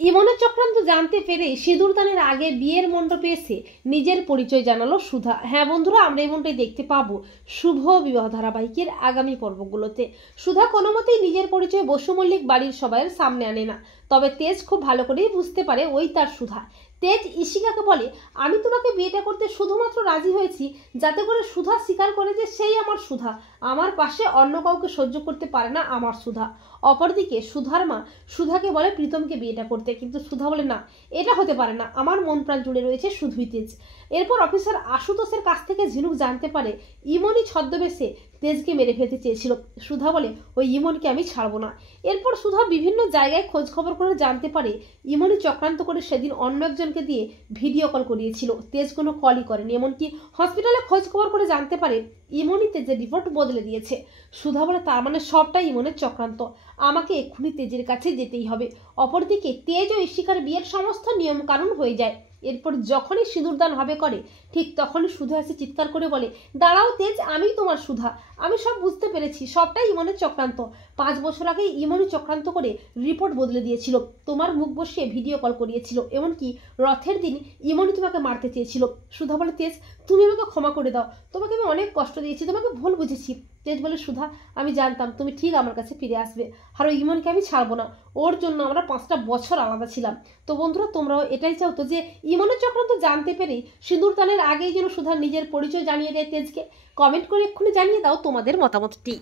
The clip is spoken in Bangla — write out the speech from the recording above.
ইমনের চক্রান্ত জানতে পেরে সিঁদুরদানের আগে বিয়ের মণ্ডপে এসে নিজের পরিচয় জানালো সুধা। হ্যাঁ বন্ধুরা, আমরা এমনটাই দেখতে পাবো শুভ বিবাহ ধারাবাহিকের আগামী পর্বগুলোতে। সুধা কোনো মতেই নিজের পরিচয় বসু মল্লিক বাড়ির সবাইয়ের সামনে আনে না, তবে তেজ খুব ভালো করেই বুঝতে পারে ওই তার সুধা। তেজ ইশিকাকে বলে, আমি তোমাকে বিয়েটা করতে শুধুমাত্র রাজি হয়েছি যাতে করে সুধা স্বীকার করে যে সেই আমার সুধা, আমার পাশে অন্য কাউকে সহ্য করতে পারে না আমার সুধা। অপরদিকে সুধার মা সুধাকে বলে প্রীতমকে বিয়েটা করতে, কিন্তু সুধা বলে না, এটা হতে পারে না, আমার মন প্রাণ জুড়ে রয়েছে শুধুই তেজ। এরপর অফিসার আশুতোষের কাছ থেকে ঝিনুক জানতে পারে ইমনই ছদ্মবেশে তেজকে মেরে ফেলতে চেয়েছিল। সুধা বলে, ওই ইমনকে আমি ছাড়বো না। এরপর সুধা বিভিন্ন জায়গায় খোঁজ খবর করে জানতে পারে ইমনই চক্রান্ত করে সেদিন অন্য একজনকে দিয়ে ভিডিও কল করিয়েছিল। তেজ কোনো কলই করেনি, এমনকি হসপিটালে খোঁজ খবর করে জানতে পারে ইমনই তেজের রিপোর্ট বদলে দিয়েছে। সুধা বলে, তার মানে সবটাই ইমনের চক্রান্ত, আমাকে এক্ষুনি তেজের কাছে যেতেই হবে। অপরদিকে তেজ ও ইশিকার বিয়ের সমস্ত নিয়ম কানুন হয়ে যায়। এরপর যখনই সিঁদুরদান হবে করে, ঠিক তখনই সুধা এসে চিৎকার করে বলে, দাঁড়াও তেজ, আমি তোমার সুধা, আমি সব বুঝতে পেরেছি, সবটাই ইমনের চক্রান্ত। 5 বছর আগে ইমনই চক্রান্ত করে রিপোর্ট বদলে দিয়েছিল, তোমার মুখ বসিয়ে ভিডিও কল করিয়েছিল, এমনকি রথের দিন ইমনই তোমাকে মারতে চেয়েছিল। সুধা বলে, তেজ তুমি আমাকে ক্ষমা করে দাও, তোমাকে আমি অনেক কষ্ট দিয়েছি, তোমাকে ভুল বুঝেছি। তেজ বলে, সুধা আমি জানতাম তুমি ঠিক আমার কাছে ফিরে আসবে, আর ওই ইমনকে আমি ছাড়বো না, ওর জন্য আমরা 5টা বছর আলাদা ছিলাম। তো বন্ধুরা, তোমরাও এটাই চাও তো যে ইমনের চক্রান্ত জানতে পেরেই সিঁদুরদানের আগেই যেন সুধা নিজের পরিচয় জানিয়ে দেয় তেজকে? কমেন্ট করে এক্ষুনি জানিয়ে দাও তোমাদের মতামতটি।